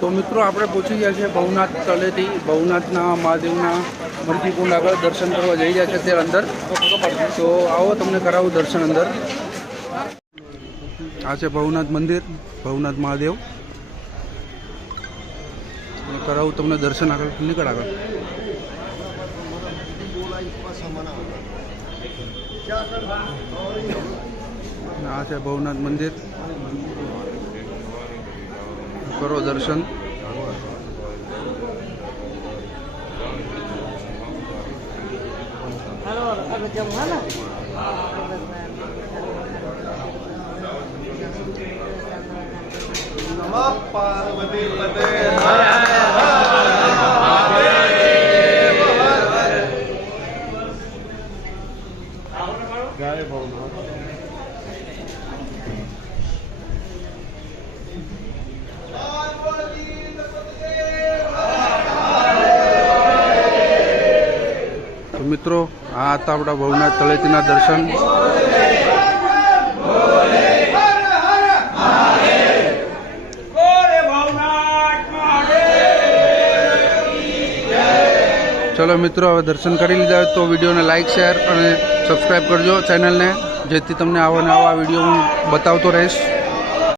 તો મિત્રો આપણે પહોંચી ગયા છે ભવનાથ તળેટી ભવનાથના મહાદેવના મરજી કુંડ આગળ દર્શન કરવા જઈ રહ્યા છે અત્યારે અંદર। તો આવો તમને કરાવું દર્શન અંદર। આ છે ભવનાથ મંદિર, ભવનાથ મહાદેવ, કરાવું તમને દર્શન આગળ। નીકળ આગળ। આ છે ભવનાથ મંદિર, કરો દર્શન। પાર્વતી પતે જય ભવનાથ। તો મિત્રો આ હતા આપણા ભવનાથ તળેટીના દર્શન। ચલો મિત્રો, હવે દર્શન કરી લીધા તો વિડીયોને લાઇક, શેર અને સબસ્ક્રાઈબ કરજો ચેનલને, જેથી તમને આવા વિડીયો હું બતાવતો રહીશ।